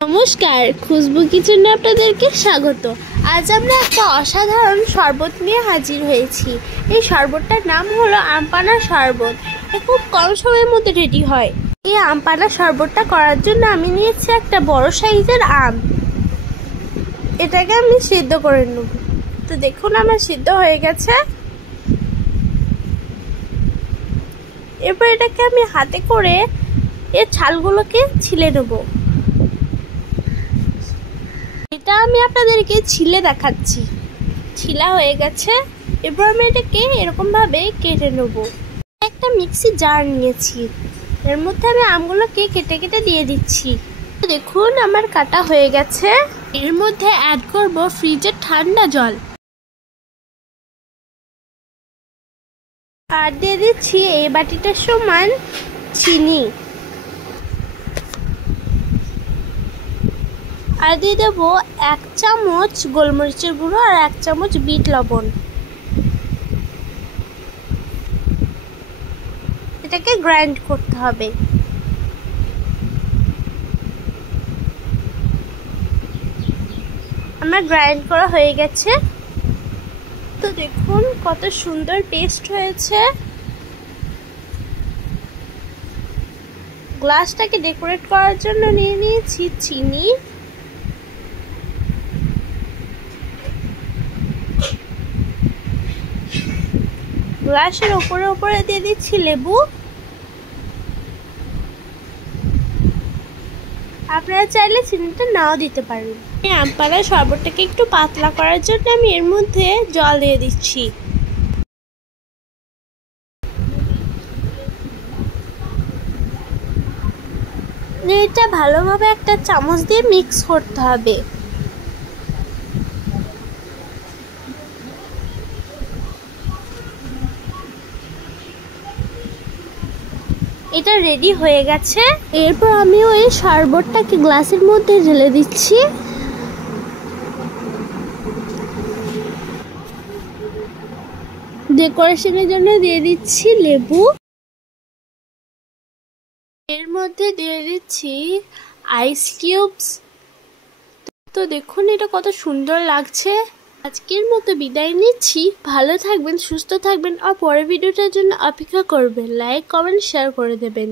নমস্কার, খুশবু কিচেনে আপনাদেরকে স্বাগত। আজ আমরা একটা অসাধারণ শরবত নিয়ে হাজির হয়েছি। এই শরবতটার নাম হলো আম পান্না শরবত। এটা খুব কম সময়ের মধ্যে রেডি হয়। এই আম পান্না শরবতটা করার জন্য আমি নিয়েছি একটা বড় সাইজের আম। এটাকে আমি সিদ্ধ করে নেব। তো দেখুন আমার সিদ্ধ হয়ে গেছে। এরপর এটাকে আমি হাতে করে এর ছালগুলোকে ছিলে নেব। এটা আমি আপনাদেরকে ছিলে দেখাচ্ছি। ছিলা হয়ে গেছে। এরপর আমি এটাকে এরকম ভাবে কেটে নেব। একটা মিক্সি জার নিয়েছি, এর মধ্যে আমি আমগুলোকে কেটে কেটে দিয়ে দিচ্ছি। দেখুন আমার কাটা হয়ে গেছে। এর মধ্যে অ্যাড করব ফ্রিজের ঠান্ডা জল, আর দিয়ে দিচ্ছি এই বাটিটার সমান চিনি, আর দিয়ে দেবো 1 চামচ গোলমরিচের গুঁড়ো আর 1 চামচ বিট লবণ। এটাকে গ্রাইন্ড করতে হবে। আমার গ্রাইন্ড করা হয়ে গেছে। তো দেখুন কত সুন্দর পেস্ট হয়েছে। গ্লাসটাকে ডেকোরেট করার জন্য নিয়ে নিয়েছি চিনি, গ্লাসের উপরে দিয়ে দিচ্ছি লেবু। আপনারা চাইলে চিনিটা নাও দিতে পারেন। এই আম পান্না শরবতটাকে একটু পাতলা করার জন্য আমি এর মধ্যে জল দিয়ে দিচ্ছি। এটা ভালোভাবে একটা চামচ দিয়ে মিক্স করতে হবে। এটা রেডি হয়ে গেছে। এরপর আমি ওই শরবতটাকে গ্লাসের মধ্যে ঢেলে দিচ্ছি। ডেকোরেশনের জন্য দিয়ে দিচ্ছি লেবু। এর মধ্যে দিয়ে দিচ্ছি আইস কিউবস। তো দেখুন এটা কত সুন্দর লাগছে। আজকের মতো বিদায় নিচ্ছি। ভালো থাকবেন, সুস্থ থাকবেন, আর পরের ভিডিওটার জন্য অপেক্ষা করবেন। লাইক, কমেন্ট, শেয়ার করে দেবেন।